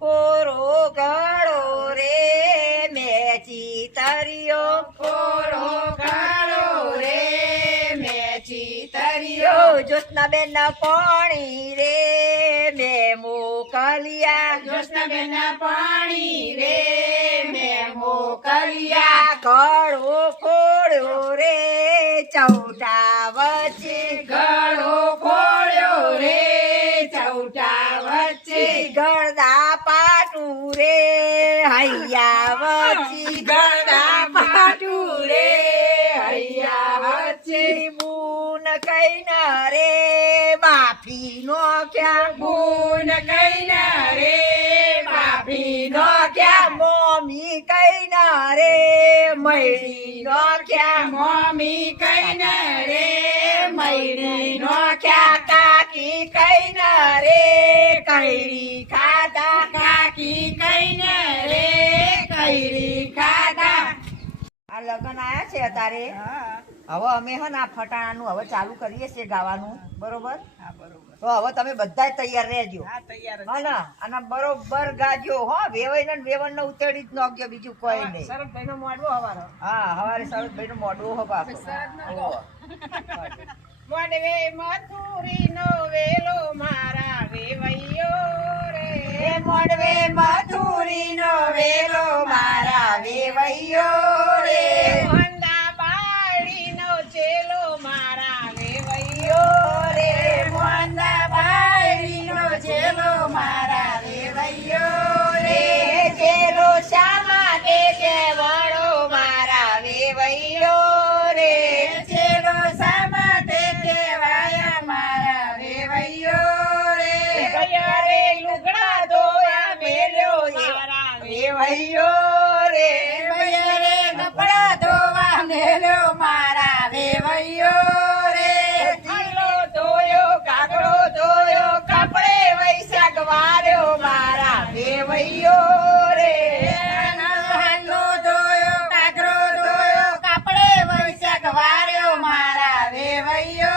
કોરો ગળો રે મેચી તરિયો કોરો કાળો રે મેચી તરિયો જ્યોત્સનાબેન પાણી રે મે મોકલિયા જ્યોત્સનાબેન પાણી રે મેં મોકલિયા ગળો ખોડ્યો રે ચૌટા વચ્ચે ગળો ખોળ્યો રે ચૌટા વચ્ચે ગળદા પાટું રે હૈયા વચ્ચે ગળદા પાટું રે હૈયા વચ્ચે બૂન કઈ ન રે માફી નો ક્યાં બૂન કઈ રે બાપી નો ક્યાં મોમી કઈ ન રે મૈડી નો ક્યાં મમ્મી કઈ રે મૈડી નો ક્યાં કાકી કઈ ન રે કઈડી ખાધા કાકી કઈ રે કઈરી ખાધા આ લગન આયા છે અત્યારે હવે અમે હે ને આ ફટાણાનું હવે ચાલુ કરીએ છીએ ગાવાનું બરોબર તો હવે તમે બધા તૈયાર રહેજો હા ને અને બરોબર ગાજો હો વેવાઈ ને વેવણ ને ઉતેડી જ નાખજો બીજું કોઈ નહીં શરદભાઈ નો મોડવો હવારો હા હવારે શરદભાઈ નું મોઢું હો બાપુ મોડવે મથુરી નો વેલો મારા વેવૈયો રે મોડવે મથુરી નો વેલો મારા વેવૈયો રે મોંડા બાળી નો ચેલો મારા વેવૈયો રે મોંડા બાળી નો ચેલો મારા વેવૈયો રે ચેલો શા માટે કેવડો મારા વેવૈયો રે ચેલો શા માટે કહેવાય મારા વેવૈયો રે રે લુગડા ધોયા મેલ્યો મારા વેવૈયો રે રે કપડા ધોવા મેલ્યો મારા વેવૈયો રે ચીલો ધોયો કાગડો ધોયો કપડે વૈશાખ વાર્યો મારા વેવૈયો રે હાલો ધોયો કાગરો ધોયો કાપડે વૈશાખ વાર્યો મારા વેવૈયો